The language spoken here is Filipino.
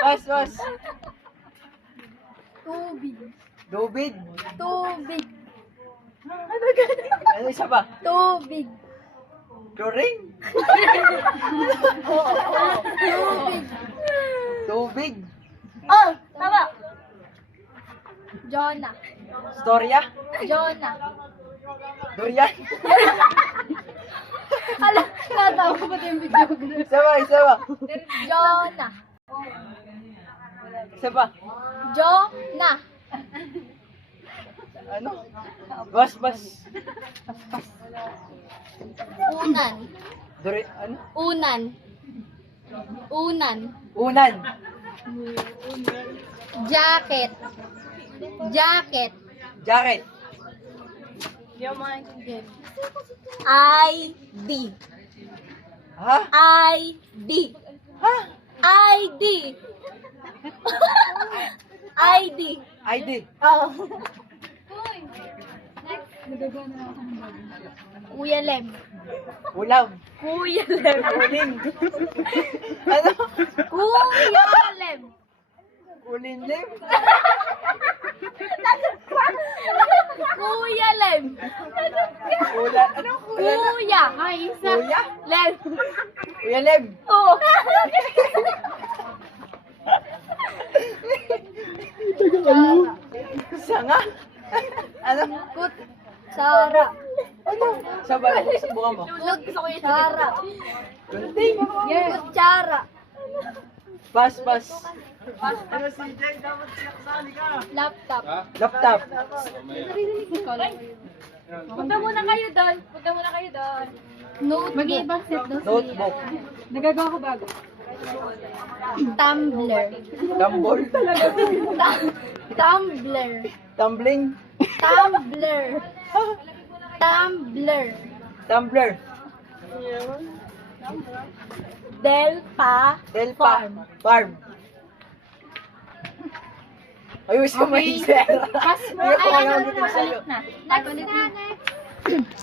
Pas. Tubig. Tubig. Tubig. Ano isa pa? Tubig. Chlorine. Tubig. Tubig. Oh, tama. Jonah. Storya. Jonah. Durian. Ala, natawa ko din video. Isa pa. Jonah. Isa pa. Jonah. Ano? Bas. Unan. Ano? Unan. Unan. Jacket. Jacket. ID. Ha? ID. Ha? ID. ID. ID. Oh. Kuya Lem. Ulam. Kuya Lem. Uling. Ano? Kuya Lem. Ulinlim. Kuya Lem. Ano? Kuya. Kuya. Ay, isa. Kuya? Lem. Kuya Lem. Oo. Sanga. Ano? Sara. Sabay. Subukan mo. Sara. Kunting. Kutsara. Pas. Laptop. Laptop. Punta muna kayo doon. Notebook. Mag-ibang set doon. Notebook. Nagagawa ko bago. Tumbler. Gambol. Tumbler. Tumbling. Tumbler. Tumbler. Tumbler. Delpa. Farm. Ayos ka may sir. Pass mo. Ayoko Ay, lang ano ulitin sa'yo. na. Next.